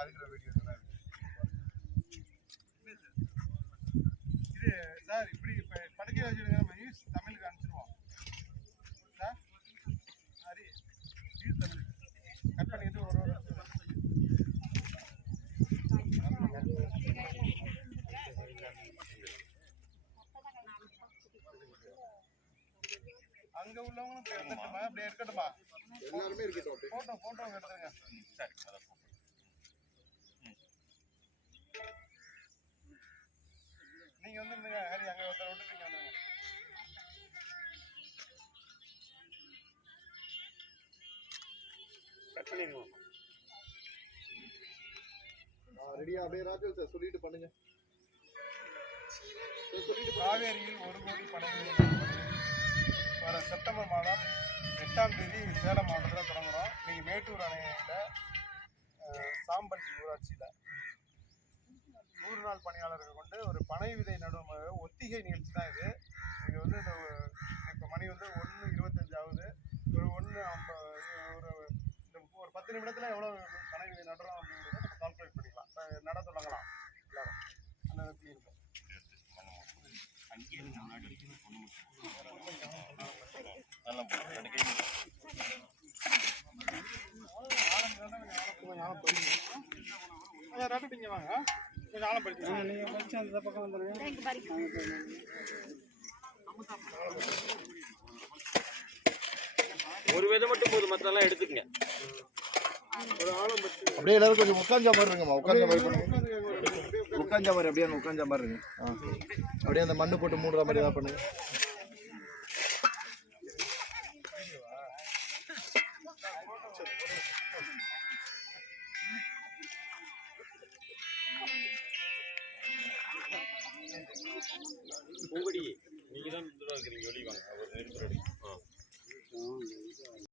அறுக்கிற video இருக்கு இது sir இப்படி இப்போ படுக்கை வச்சுருங்க நம்ம நியூஸ் தமிழுக்கு அனுப்பிச்சிருவோம். சார் ஹரி நியூஸ் தமிழுக்கு. கட் பண்ணிட்டு ஒரு ஒரு அங்க உள்ளவங்களும் எடுத்துட்டுமா அப்படியே இருக்கட்டுமா? எல்லாருமே இருக்கட்டும். போட்டோ போட்டோ எடுத்துருங்க. சரி அதை போ. பண்ணிடுவோம். ஆ, ரெடியா அப்படியே ராஜு சார் சொல்லிட்டு பண்ணுங்க. காவேரியில் ஒரு கோடி படகு வர செப்டம்பர் மாதம் எட்டாம் தேதி சேலம் மாவட்டத்தில் தொடங்குறோம். நீங்கள் மேட்டூர் அணையில் சாம்பல் ஊராட்சியில். நூறு நாள் பணியாளர்கள் கொண்டு ஒரு பனை விதை நடுவு ஒத்திகை நிகழ்ச்சி தான் இது. இது வந்து இந்த இப்போ மணி வந்து ஒன்று இருபத்தஞ்சு ஆகுது ஒரு ஒன்று ஐம்பது ஒரு இந்த ஒரு பத்து நிமிடத்தில் எவ்வளோ விதை நடுறோம் அப்படிங்கிறத நம்ம கால்குலேட் பண்ணிக்கலாம். இப்ப நட தொடங்கலாம் எல்லாரும். அந்த எப்படி இருக்கும். ரெண்டு வாங்க. கொஞ்சம் ஆழம் படிச்சு நீங்கள் படிச்சு அந்த பக்கம் வந்துடுங்க ஒரு விதை மட்டும் போதும் மற்றெல்லாம் எடுத்துக்கங்க. அப்படியே எல்லாரும் கொஞ்சம் உட்காந்த மாதிரி இருங்கம்மா உட்காந்த மாதிரி உட்காந்த மாதிரி அப்படியே உட்காந்த மாதிரி இருங்க. ஆ. அப்படியே அந்த மண்ணு போட்டு மூடுற மாதிரி தான் பண்ணுங்க. நீங்க தான் இருக்கிறீங்க வெளியே வாங்க. ஒரு நெருப்பு